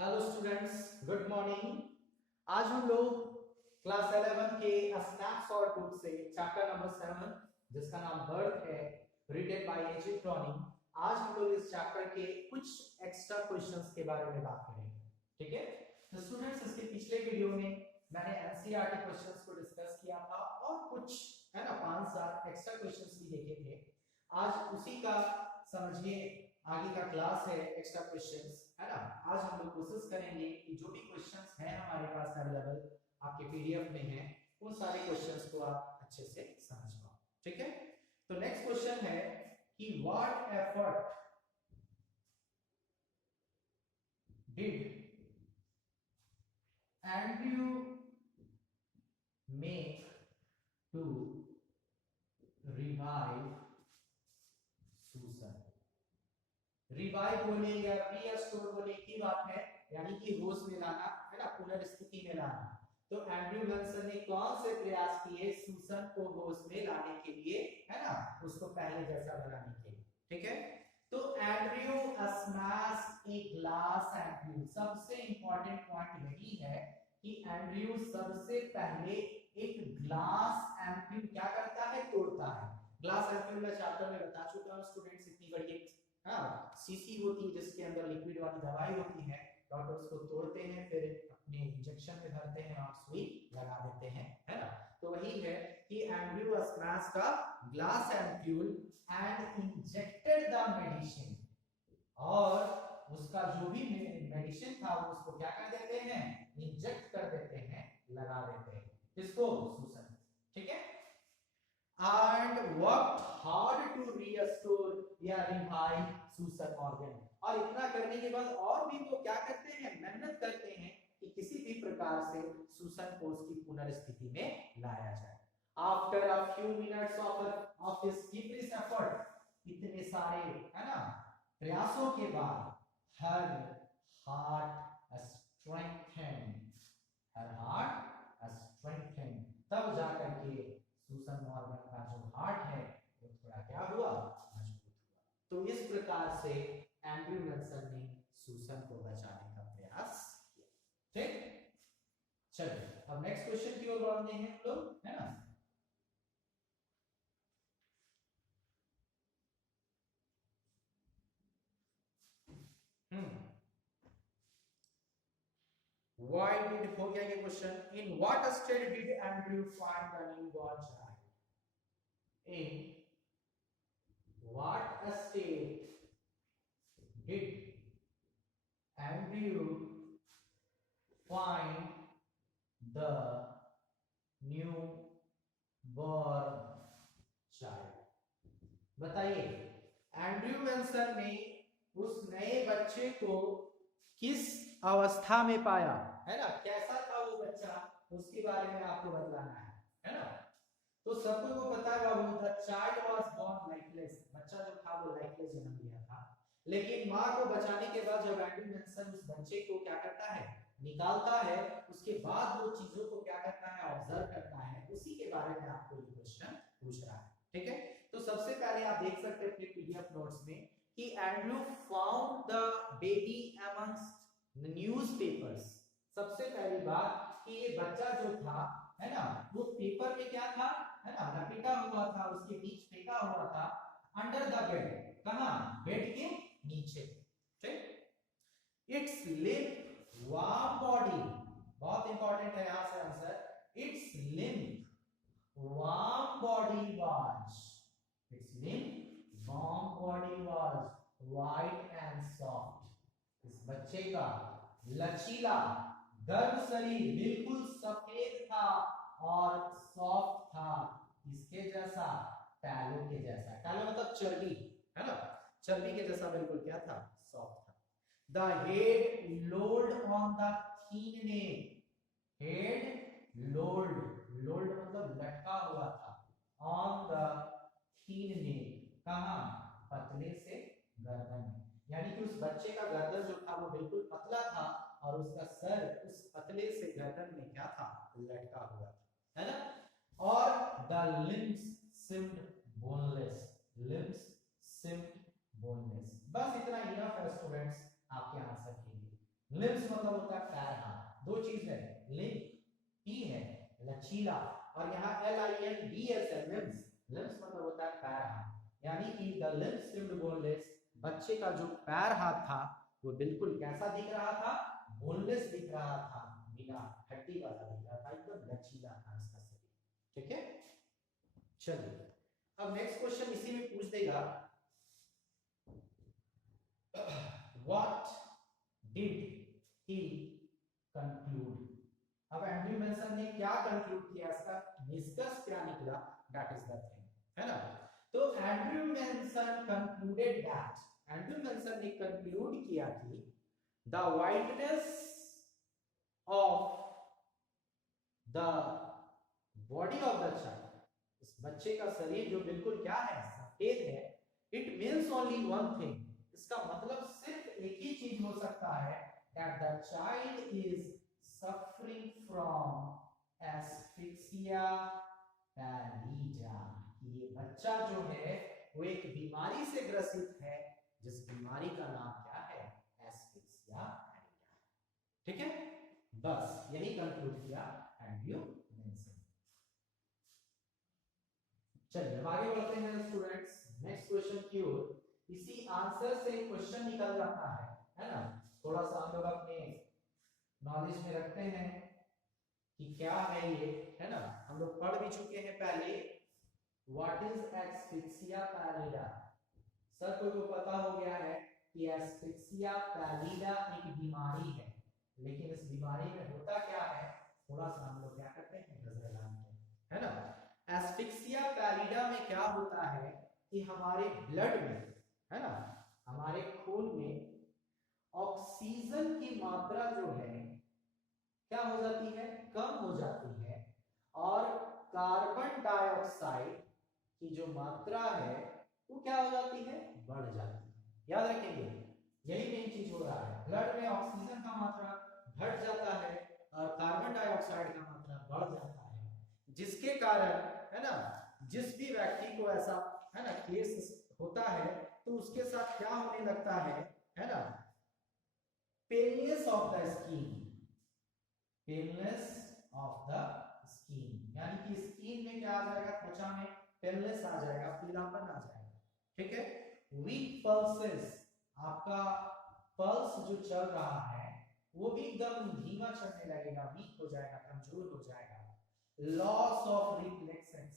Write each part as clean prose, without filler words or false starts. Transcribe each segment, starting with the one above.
Hello students, good morning. आज हम लोग क्लास 11 के स्नैपशॉट बुक से चैप्टर नंबर 7 जिसका नाम बर्थ है, रिटेन बाय एजी ट्रॉनी। आज हम लोग इस चैप्टर के कुछ एक्स्ट्रा क्वेश्चंस के बारे में बात करेंगे। ठीक है, तो स्टूडेंट्स इसके पिछले वीडियो में मैंने एनसीईआरटी क्वेश्चंस को डिस्कस किया था और कुछ है ना 5-7 एक्स्ट्रा क्वेश्चंस भी देखे थे। आज उसी का समझिए आगे का क्लास है, एक्स्ट्रा क्वेश्चंस है ना। आज हम लोग कोशिश करेंगे कि जो भी क्वेश्चंस हैं हमारे पास अवेलेबल आपके पीडीएफ में हैं, उन सारे क्वेश्चंस को आप अच्छे से समझ पाओ। ठीक है, तो नेक्स्ट क्वेश्चन है कि what effort did Andrew make to revive Susan. Revive बोले या रीस्टोर बोले की बात है, यानी कि होश में लाना है ना, पुनर्स्थिति में लाना। तो एंड्रयू मेंसन ने कौन से प्रयास किए सूसन को होश में लाने के लिए, है ना, उसको पहले जैसा बनाने के लिए। ठीक है, तो Andrew smashed a glass ampoule. सबसे इंपॉर्टेंट पॉइंट यही है कि एंड्रयू सबसे पहले एक ग्लास एम्पूल क्या करता है, तोड़ता है। ग्लास एम्पूल मैं चैप्टर में बता चुका हूं स्टूडेंट्स, इतनी बड़ी एक सीसी होती है जिसके अंदर लिक्विड वाली दवाई होती है। डॉक्टर उसको तोड़ते हैं, फिर अपने इंजेक्शन में भरते हैं और सुई लगा देते हैं, है ना। तो वही है कि एंड्रयू स्मैश्ड का glass ampoule and injected the medicine, और उसका जो भी मेडिसिन था वो उसको क्या कर देते हैं, इंजेक्ट कर देते हैं, लगा देते हैं। किसको, सूसन। ठीक है, and worked hard to restore या revive Susan organ। और इतना करने के बाद और भी वो क्या करते हैं, मेहनत करते हैं कि किसी भी प्रकार से सूसन को उसकी पुनर्स्थिति में लाया जाए। After a few minutes of his feverish effort, इतने सारे है ना प्रयासों के बाद her heart strengthened, her heart strengthened, तब जाकर के सूसन मॉर्गन का जो हार्ट है वो थोड़ा क्या हुआ, मजबूत हुआ। तो इस प्रकार से एंड्रयू मेंसन ने सूसन को बचाने का प्रयास किया। ठीक, चलिए अब नेक्स्ट क्वेश्चन की ओर बढ़ते हैं हम लोग, है ना। Why did, हो गया ये question. In what state did Andrew find the newborn child? In what state did Andrew find the newborn child? बताइए, एंड्रयू मेंसन ने उस नए बच्चे को किस अवस्था में पाया, है ना, कैसा था वो बच्चा, उसके बारे में आपको बतलाना है ना। तो सबको को पता है बाबू, the child was born lifeless. बच्चा जो था वो लाइफलेस जन्म लिया था, लेकिन मां को बचाने के बाद जब एंड्रयू मेंसन उस बच्चे को क्या करता है, निकालता है, उसके बाद वो चीजों को क्या करता है, ऑब्जर्व करता है। उसी के बारे में आपको ये क्वेश्चन पूछ रहा है। ठीक है, तो सबसे पहले आप देख सकते हैं अपने पीडीएफ नोट्स में कि Andrew found the baby amongst the newspapers. सबसे पहली बात कि ये बच्चा जो था, है ना, वो पेपर में क्या था, है ना, लपेटा हुआ था, उसके बीच फेंका हुआ था, अंडर द बेड। कहां, बेड के नीचे। ठीक, इट्स लिम्प वार्म बॉडी, बहुत इंपॉर्टेंट है यहां से answer. It's limp warm body was, its warm body was white and soft। इस बच्चे का लचीला गर्म शरीर बिल्कुल सफेद था और सॉफ्ट था। इसके जैसा, टैलो के जैसा। टैलो मतलब चर्बी, है ना, चर्बी के जैसा बिल्कुल क्या था, सॉफ्ट था। The head load on the thin neck, head load, load मतलब लटका हुआ था, ऑन द थीन नेक, कहां, पतले से गर्दन में। यानी कि उस बच्चे का गर्दन जो था वो बिल्कुल पतला था और उसका सर उस पतले से गर्दन में क्या था, लटका हुआ था, है ना। और the limbs seemed boneless, limbs seemed boneless. बस इतना इनफ है स्टूडेंट्स आपके आंसर के लिए। लिम्स मतलब होता है पैर हाथ, दो चीज है, लिम ही है लचीला, और यहाँ LIMBS है लिम्स, लिम्स मतलब होता है पैर हाथ, यानी कि द लिम्स सीम्ड बोनलेस, बच्चे का जो पैर हाथ था वो बिल्कुल कैसा दिख रहा था, बोनलेस दिख रहा था, बिना हड्डी वाला दिख रहा था, एकदम लचीला था इसका शरीर। ठीक है, चलिए अब नेक्स्ट क्वेश्चन इसी में पूछ देगा, व्हाट डिड ही कंक्लूड। अब एंड्रयू मेंसन ने क्या कंक्लूड किया, इसका निष्कर्ष क्या निकला, दैट इज द थिंग, है ना। तो Andrew mention concluded that, Andrew mention ने कंक्लूड किया कि the wideness of the body of the child, इस बच्चे का शरीर जो बिल्कुल क्या है, सफेद है, it means only one thing, इसका मतलब सिर्फ एक ही चीज हो सकता है, that the child is suffering from asphyxia pallida, ये बच्चा जो है वो एक बीमारी से ग्रसित है, जिस बीमारी का नाम क्या है, एस्फिक्सिया पैलिडा। ठीक है, बस यही कंक्लूड किया एंड्रयू मेंसन। चलिए अब आगे बढ़ते हैं स्टूडेंट्स, नेक्स्ट क्वेश्चन की ओर। इसी आंसर से क्वेश्चन निकल जाता है ना, थोड़ा सा हम लोग अपने नॉलेज में रखते हैं कि क्या है ये, है ना, हम लोग पढ़ भी चुके हैं पहले, व्हाट इज एस्फिक्सिया पैलिडा। सर को पता हो गया है कि एस्फिक्सिया पैलिडा एक बीमारी है, लेकिन इस बीमारी में होता क्या है, थोड़ा सा हम लोग क्या करते हैं, नजर डालते हैं, है ना। एस्फिक्सिया पैलिडा में क्या होता है कि हमारे ब्लड में, है ना, हमारे खून में ऑक्सीजन की मात्रा जो है क्या हो जाती है, कम हो जाती है, और कार्बन डाइऑक्साइड की जो मात्रा है वो क्या हो जाती है, बढ़ जाती है। याद रखेंगे यही मेन चीज हो रहा है, ब्लड में ऑक्सीजन का मात्रा घट जाता है और कार्बन डाइऑक्साइड का मात्रा बढ़ जाता है, जिसके कारण, है ना, जिस भी व्यक्ति को ऐसा, है ना, केस होता है तो उसके साथ क्या होने लगता है ना, paleness of the skin, paleness of the skin, यानी कि स्किन में क्या आ जाएगा, त्वचा में पेलनेस आ जाएगा, पीलापन आ जाएगा। ठीक है, वीक पल्सेस, आपका पल्स जो चल रहा है वो भी एकदम धीमा चलने लगेगा, वीक हो जाएगा, कमजोर हो जाएगा। लॉस ऑफ रिफ्लेक्सेस,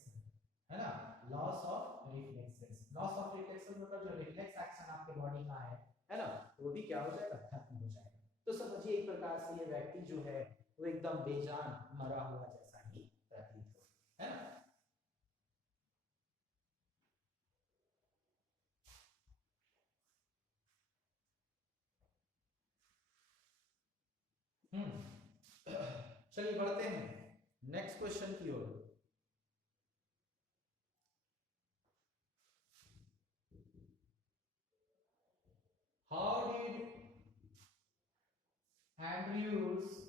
है ना, loss of reflexes, loss of reflexes मतलब जो रिफ्लेक्स एक्शन आपके बॉडी का है ना, वो भी क्या हो जाएगा, खत्म हो जाएगा। तो समझिए एक प्रकार से ये व्यक्ति जो है वो एकदम बेजान मरा हुआ जैसा ही प्रतीत हो, है ना। चलिए बढ़ते हैं नेक्स्ट क्वेश्चन की ओर। How did Andrews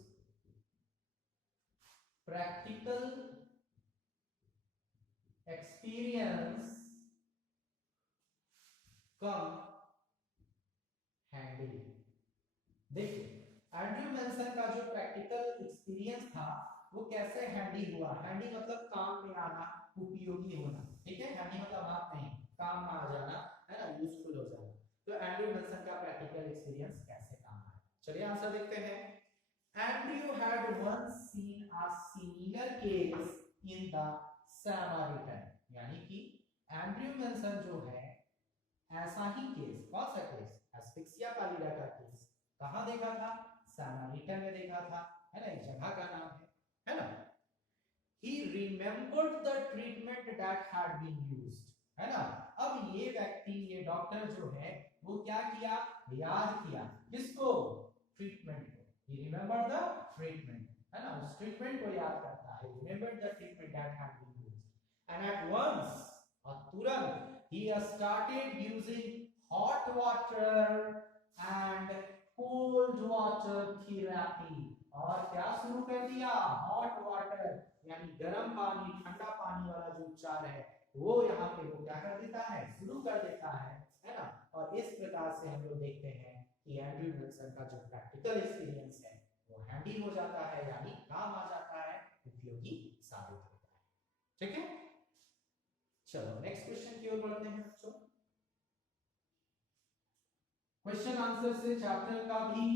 practical experience come handy. देखिए एंड्रयू मेंसन का जो प्रैक्टिकल एक्सपीरियंस था वो कैसे हैंडी हुआ, हैंडी मतलब काम में आना, उपयोगी होना। ठीक है, हैंडी मतलब हाथ नहीं, काम में आ जाना, है ना, यूजफुल हो जाना। तो एंड्रयू मेंसन का प्रैक्टिकल एक्सपीरियंस कैसे काम आया, चलिए आंसर देखते हैं। Andrew had once seen a similar case in the Samaritan, यानी कि एंड्रयू मेंसन जो है ऐसा ही केस, कौन सा केस, एस्फिक्सिया पैलिडा का केस कहां देखा था, सैमारिटन में देखा था, है ना, एक जगह का नाम है ना। he remembered the treatment that had been used, है ना। अब ये व्यक्ति, ये डॉक्टर जो है वो क्या किया, याद किया किसको, ट्रीटमेंट को, he remembered the treatment, है ना, उस ट्रीटमेंट को याद करता है, remembered the treatment that had been used, and at once, और तुरंत, he started using hot water and cold water therapy, और क्या शुरू कर दिया, हॉट वाटर यानी गर्म पानी, ठंडा पानी वाला जो उपचार है वो यहाँ पे वो क्या कर देता है, शुरू कर देता है ना। और इस प्रकार से हम लोग देखते हैं कि एंड्रयू विल्सन का जो प्रैक्टिकल एक्सपीरियंस है वो हैंडी हो जाता है, यानी काम आ जाता है, उपयोगी साबित होता है। ठीक है, चलो नेक्स्ट क्वेश्चन की ओर बढ़ते हैं बच्चों। क्वेश्चन आंसर से चैप्टर का भी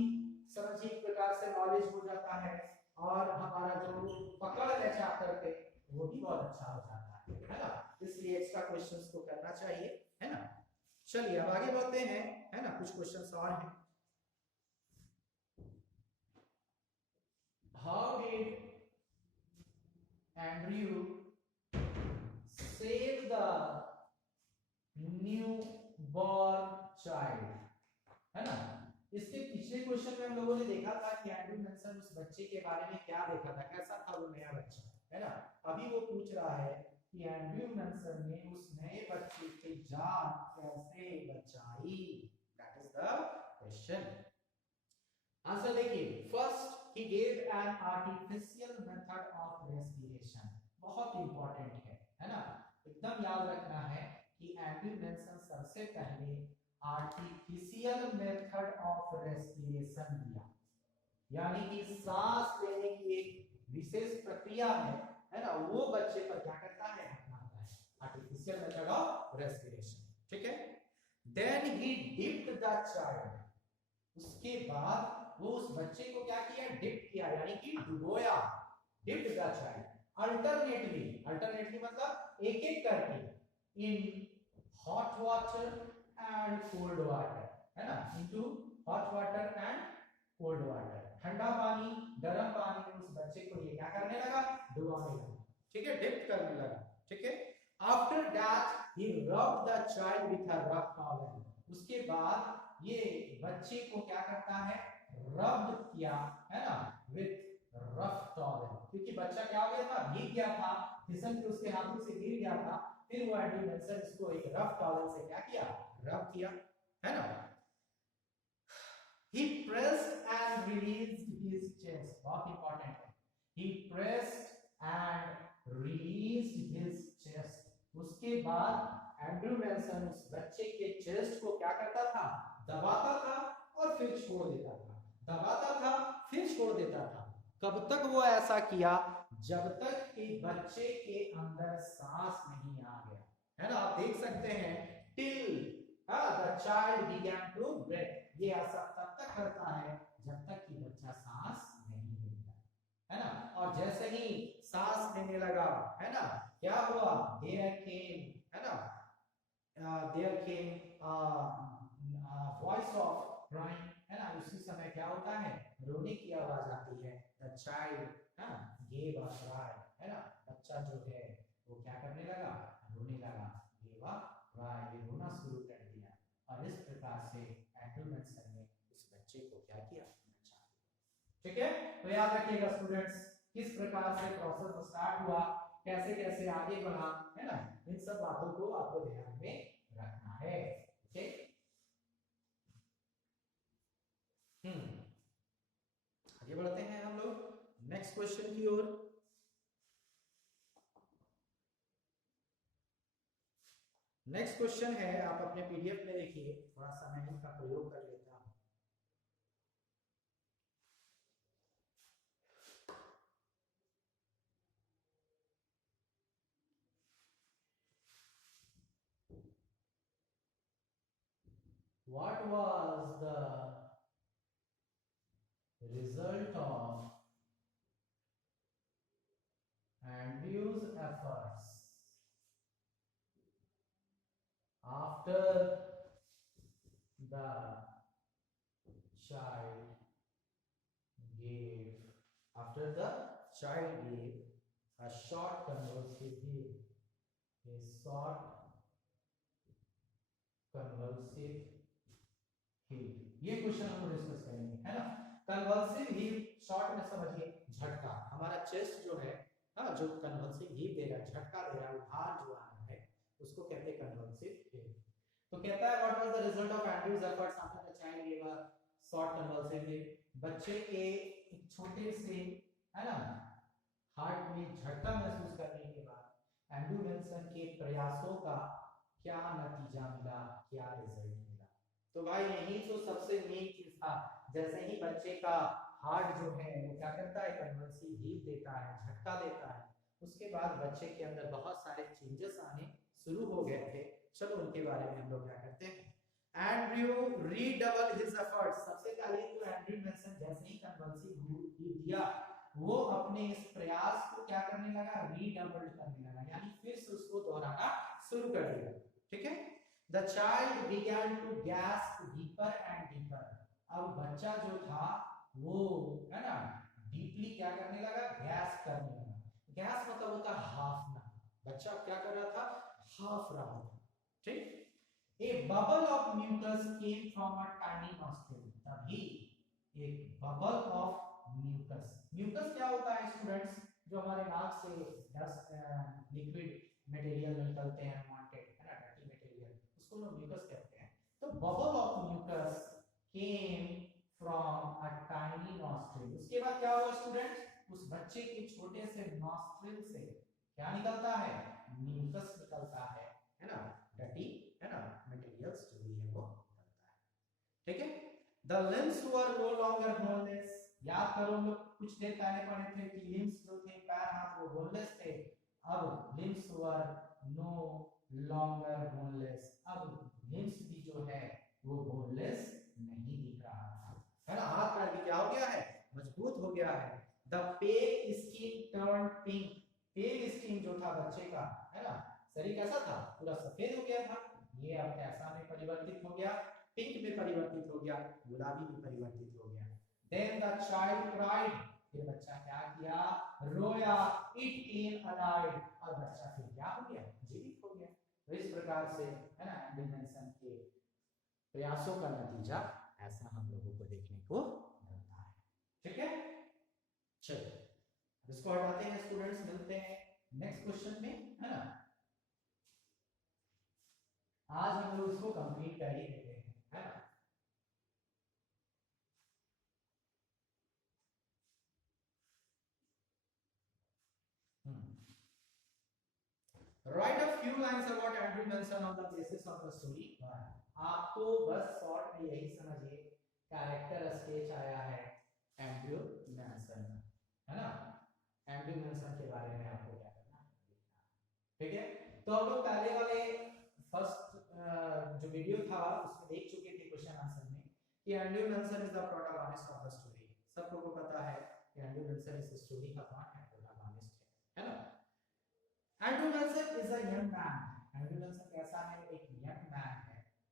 समझिए एक प्रकार से नॉलेज हो जाता है, और हमारा जो पकड़ है चैप्टर पे वो भी बहुत अच्छा हो जाता है ना। इसलिए एक्स्ट्रा क्वेश्चंस को करना चाहिए, है ना। चलिए अब आगे बढ़ते हैं, है ना, कुछ क्वेश्चंस और हैं। How did Andrew save the new born child, है ना। इसके पिछले क्वेश्चन में हम लोगों ने देखा था कि एंड्रयू विल्सन उस बच्चे के बारे में क्या देखा था, कैसा था वो नया बच्चा, है ना। अभी वो पूछ रहा है कि एंड्रयू विल्सन ने उस नए बच्चे की जान कैसे बचाई, that is the question. Answer देखिए, फर्स्ट ही gave an artificial method of respiration, बहुत इंपॉर्टेंट है ना, एकदम याद रखना है कि एंड्रयू विल्सन सबसे पहले आर्टिफिशियल मेथड ऑफ रेस्पिरेशन दिया, यानी कि सांस लेने की एक विशेष प्रक्रिया है ना, वो बच्चे पर क्या करता है, अपनाता है, आर्टिफिशियल मेथड ऑफ रेस्पिरेशन। ठीक है, then he dipped the child, उसके बाद वो उस बच्चे को क्या किया, डिप किया, यानी कि डुबोया, dipped the child alternately, alternately मतलब एक एक करके, in hot water and cold water, है ना, into hot water and cold water, ठंडा पानी गर्म पानी में उस बच्चे को ये क्या करने लगा, डुबाने लगा। ठीक है, डिप करने लगा। ठीक है, after that he rubbed the child with a rough towel, उसके बाद ये बच्चे को क्या करता है, रब्ड किया, है ना, विथ रफ टॉवल, क्योंकि बच्चा क्या हो गया था, भीग गया था, फिसल के उसके हाथों से गिर गया था, फिर वो एंड्रयू विल्सन इसको एक रफ टॉवल से क्या किया, रब किया, है ना। He pressed and released his chest, बहुत इंपॉर्टेंट है, he pressed and released his chest, उसके बाद एंड्रयू विल्सन उस बच्चे के चेस्ट को क्या करता था, दबाता था और फिर छोड़ देता था, दबाता था फिर छोड़ देता था। कब तक वो ऐसा किया, जब तक कि बच्चे के अंदर सांस नहीं आ गया, है ना। आप देख सकते हैं, till the child began to breath, ये ऐसा तब तक करता है जब तक कि बच्चा सांस नहीं लेता, है ना। और जैसे ही सांस लेने लगा, है ना, क्या हुआ, देयर केम, है ना, there came voice of crying, है ना, उसी समय क्या होता है, रोने की आवाज आती है। The child gave a cry, है ना, बच्चा जो है वो क्या करने लगा, रोने लगा, गेव अ क्राई, ये रोना शुरू कर दिया, और इस प्रकार से एंड्रयू विल्सन ने उस बच्चे को क्या किया, बचा दिया। ठीक है, तो याद रखिएगा स्टूडेंट्स, किस प्रकार से प्रोसेस स्टार्ट हुआ, कैसे कैसे आगे बढ़ा, है ना, इन सब बातों को आपको ध्यान में रखना है। ओके, आगे बढ़ते हैं हम लोग नेक्स्ट क्वेश्चन की ओर। नेक्स्ट क्वेश्चन है, आप अपने पीडीएफ में देखिए, थोड़ा सा मैं इनका प्रयोग कर लेता हूं। What was the result of Andrew's efforts after the child gave a short convulsive heave. ये क्वेश्चन हम डिस्कस करेंगे, है ना। कन्वल्सिव हीव शॉर्ट में समझिए झटका, हमारा चेस्ट जो है, हाँ, जो कन्वल्सिव हीव दे रहा है, झटका दे रहा है, उभार जो आ रहा है, उसको कहते हैं कन्वल्सिव हीव। तो कहता है, what was the result of Andrews efforts after the child give a short convulsive heave, बच्चे के एक छोटे से, है ना, हार्ट में झटका महसूस करने के बाद एंड्रयू विल्सन के प्रयासों का क्या नतीजा मिला, क्या रिजल्ट मिला। तो भाई यही तो सबसे मेन चीज था। जैसे ही बच्चे का हार्ट जो है वो क्या करता है, कन्वल्सिव हीव देता है, झटका देता है, उसके बाद बच्चे के अंदर बहुत सारे चेंजेस आने शुरू हो गए थे। चलो उनके बारे में हम लोग क्या करते हैं। Andrew redoubled his efforts. सबसे पहले तो एंड्रयू मेंसन जैसे ही कन्वल्सिव हीव दिया, वो अपने इस प्रयास को क्या करने लगा, रीडबल करने लगा, यानी फिर से उसको दोहराना शुरू कर दिया। ठीक है। The child began to gasp deeper and deeper. अब बच्चा जो था वो है ना डीपली क्या करने लगा, गैस करने लगा। गैस मतलब होता है हाफना। बच्चा क्या कर रहा था, हाफ रहा था। ठीक। A bubble of mucus came from a tiny nostril. तभी एक बबल ऑफ म्यूकस। म्यूकस क्या होता है स्टूडेंट्स, जो हमारे नाक से डस्ट लिक्विड मटेरियल निकलते हैं, अनवांटेड है ना, डर्टी मटेरियल, उसको लोग म्यूकस कहते हैं। तो bubble of mucus came from a tiny nostril. उसके बाद क्या हुआ स्टूडेंट्स, उस बच्चे के छोटे से नॉस्ट्रिल से क्या निकलता है, म्यूकस निकलता है ना, डर्टी है ना मटेरियल्स जो भी है वो निकलता है। ठीक है। The limbs were no longer boneless. याद करो लोग कुछ देर पहले पढ़े थे कि limbs जो थे, पैर हाथ, वो boneless थे। अब limbs were no longer boneless. अब limbs भी जो है वो boneless नहीं दिख रहा है ना, हाथ पैर भी क्या हो गया है, मजबूत हो गया है। The pale skin turned pink. pale skin जो था बच्चे का है ना, शरीर कैसा था, पूरा सफेद हो गया था, ये अब कैसा में परिवर्तित हो गया, पिंक में परिवर्तित हो गया, गुलाबी में परिवर्तित हो गया। Then the child cried. फिर बच्चा क्या किया, रोया। It came alive. और बच्चा फिर क्या हो गया, जीवित हो गया। तो इस प्रकार से है ना एंड्रयू मेंसन के प्रयासों का नतीजा ऐसा हम लोगों को देखने को मिलता है। ठीक है। चलो इसको हटाते हैं स्टूडेंट्स, मिलते हैं नेक्स्ट क्वेश्चन में है ना। आज हम लोग इसको कंप्लीट कर ही देते हैं है ना। Write a few lines about Andrew Benson on the basis of the story. आपको बस शॉर्ट में यही समझिए, कैरेक्टर स्केच आया है एंड्रयू मेंसन है ना। एंड्रयू मेंसन के बारे में आपको क्या करना है, ठीक है। तो हम लोग पहले वाले फर्स्ट जो वीडियो था उसमें देख चुके थे क्वेश्चन आंसर में कि Andrew mention is the protagonist of the story. सबको को पता है कि एंड्रयू मेंसन इस स्टोरी का कौन है, प्रोटोगोनिस्ट है ना। Andrew mention is a young man. Andrew mention कैसा है, एक यंग मैन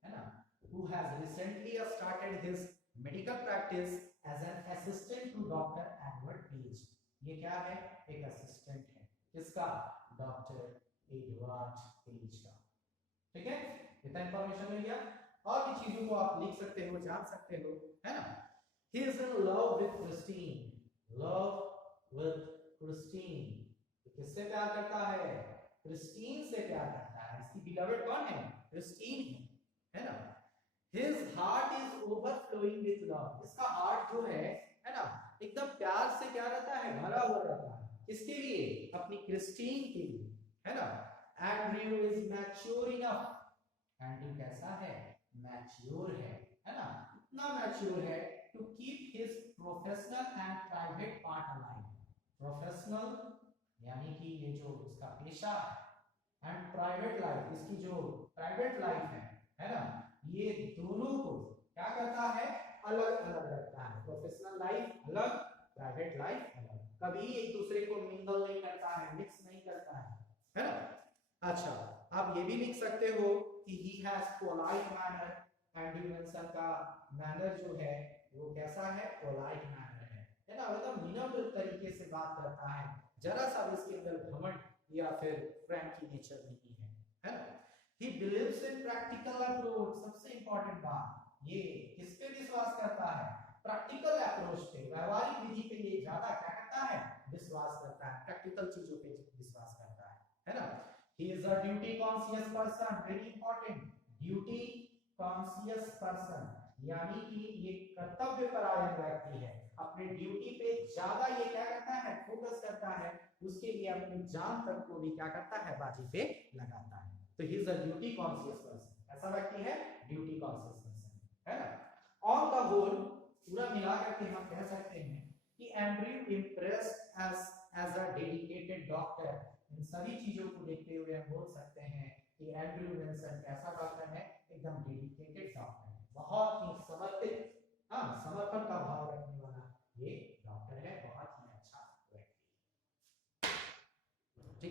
है ना, who has recently started his medical practice as an assistant to Dr. Edward Page. ये क्या है, एक असिस्टेंट है किसका, डॉक्टर एडवर्ड पेज का। ठीक है, इतना इंफॉर्मेशन मिल गया। और भी चीजों को आप लिख सकते हो, जान सकते हो है ना। He is in love with Christine. Love with Christine. किससे प्यार करता है, क्रिस्टीन से प्यार करता है। इसकी बिलवेड कौन है, क्रिस्टीन है ना। His heart is overflowing with love. इसका हार्ट जो है ना एकदम प्यार से क्या रहता है, भरा हुआ रहता है। किसके लिए, अपनी क्रिस्टीन के लिए है ना। Andrew is mature enough. Andrew कैसा है, मैच्योर है ना, इतना मैच्योर है to keep his professional and private part alive. Professional यानी कि ये जो इसका पेशा है एंड प्राइवेट लाइफ, इसकी जो प्राइवेट लाइफ है ना, ये दोनों को क्या करता है, अलग अलग रखता है। प्रोफेशनल लाइफ अलग, प्राइवेट लाइफ अलग, कभी एक दूसरे को मिंगल नहीं करता है, मिक्स नहीं करता है ना। अच्छा, आप ये भी लिख सकते हो कि he has polite manner. Andrew Manson का मैनर जो है वो कैसा है, पोलाइट मैनर है ना, मतलब विनम्र तरीके से बात करता है, जरा सा भी इसके अंदर घमंड या फिर फ्रैंकी नेचर नहीं है ना। He believes in practical approach. सबसे इंपॉर्टेंट बात, ये किस पे विश्वास करता है, प्रैक्टिकल अप्रोच पे, व्यवहारिक विधि पे ये ज्यादा क्या करता है, विश्वास करता है, प्रैक्टिकल चीजों पे विश्वास करता है ना। He is a duty conscious person. Very important, duty conscious person, यानी कि ये कर्तव्य परायण व्यक्ति है। अपने ड्यूटी पे ज्यादा ये क्या करता है, फोकस करता है, उसके लिए अपनी जान तक को भी क्या करता है, बाजी पे लगाता है। तो he is a duty conscious person. ऐसा व्यक्ति है ड्यूटी कॉन्शियस पर्सन है ना। ऑन द होल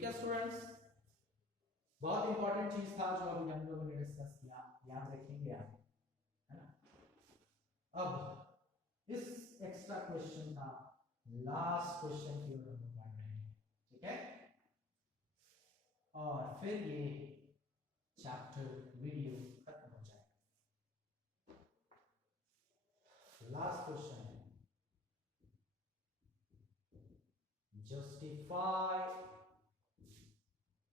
ठीक है स्टूडेंट्स, बहुत इंपॉर्टेंट चीज था जो अभी हम लोगों ने डिस्कस किया, याद रखेंगे आप, है ना। अब इस एक्स्ट्रा क्वेश्चन था लास्ट क्वेश्चन की ओर हम लोग बढ़ रहे हैं, ठीक है। और फिर ये चैप्टर वीडियो खत्म हो जाएगा। लास्ट क्वेश्चन है, justify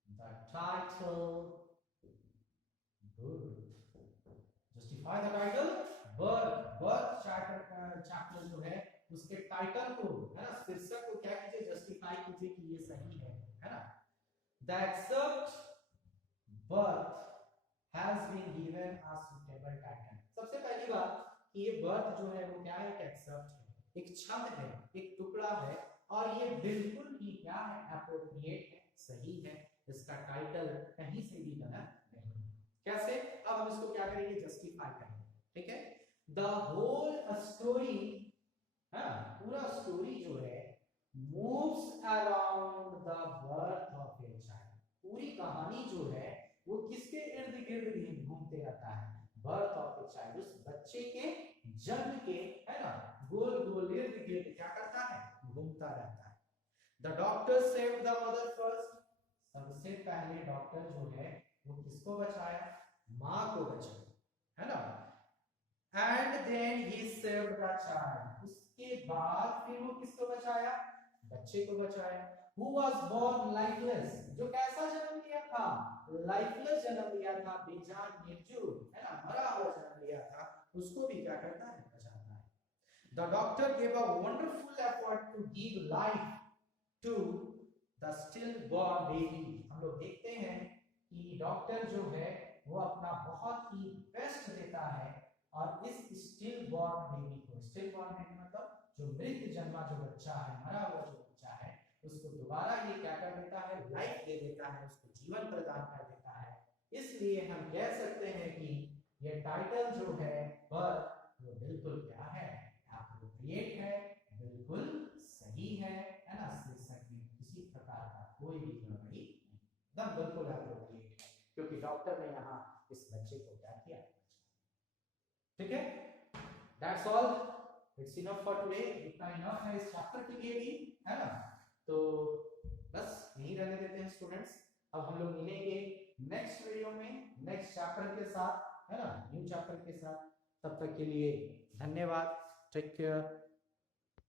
the title birth. Justify the title birth. Birth chapter जो है उसके टाइटल को, है ना, शीर्षक को क्या कीजिए, जस्टिफाई कीजिए कि ये सही है ना। The except birth has been given a suitable title। सबसे पहली बात कि ये बर्थ जो है वो क्या है, एक एक्सेप्ट है, एक छंद है, एक टुकड़ा है, और ये बिल्कुल ही क्या है, एप्रोप्रिएट है, सही है। इसका टाइटल कहीं से भी गलत नहीं। कैसे? अब हम इसको क्या करेंगे, जस्टिफाई करेंगे, ठीक है। द होल स्टोरी, पूरा स्टोरी जो है moves around the birth of a child. पूरी कहानी जो है वो किसके इर्द गिर्द घूमते रहता है, बर्थ ऑफ ए चाइल्ड, उस बच्चे के जन्म के, है ना, गोल गोल इर्द गिर्द क्या करता है, घूमता रहता है। The doctor saved the mother first. सबसे पहले डॉक्टर जो है वो किसको बचाया, मां को बचाया, है ना। And then he saved the child. उसके बाद फिर वो किसको बचाया, बच्चे को बचाया। Who was born lifeless, जो कैसा जन्म लिया था, लाइफलेस जन्म लिया था, बेजान निर्जीव, है ना, मरा हुआ जन्म लिया था, उसको भी क्या करता है, बचाता है। The doctor gave a wonderful effort to give life to the stillborn baby। हम लोग देखते हैं कि डॉक्टर जो है वो अपना बहुत ही बेस्ट देता है और इस स्टिलबॉर्न बेबी को, स्टिलबॉर्न बेबी मतलब जो मृत जन्मा जो बच्चा है, मरा हुआ जो बच्चा है, उसको दोबारा ये क्या कर देता है, लाइफ दे देता है, उसको जीवन प्रदान कर देता है। इसलिए हम कह सकते हैं कि ये टाइटल जो है बर्थ वो बिल्कुल क्या है, एप्रोप्रिएट है, बिल्कुल सही है ना। शीर्षक में किसी प्रकार का कोई भी गड़बड़ी नहीं, एकदम बिल्कुल एप्रोप्रिएट है, क्योंकि डॉक्टर ने यहाँ इस बच्चे को क्या किया, ठीक है। That's all, it's enough for today. इतना इनफ है इस चैप्टर के लिए भी, है ना। तो बस यहीं रहने देते हैं स्टूडेंट्स। अब हम लोग मिलेंगे नेक्स्ट वीडियो में नेक्स्ट चैप्टर के साथ, है ना, न्यू चैप्टर के साथ। तब तक के लिए धन्यवाद, टेक केयर।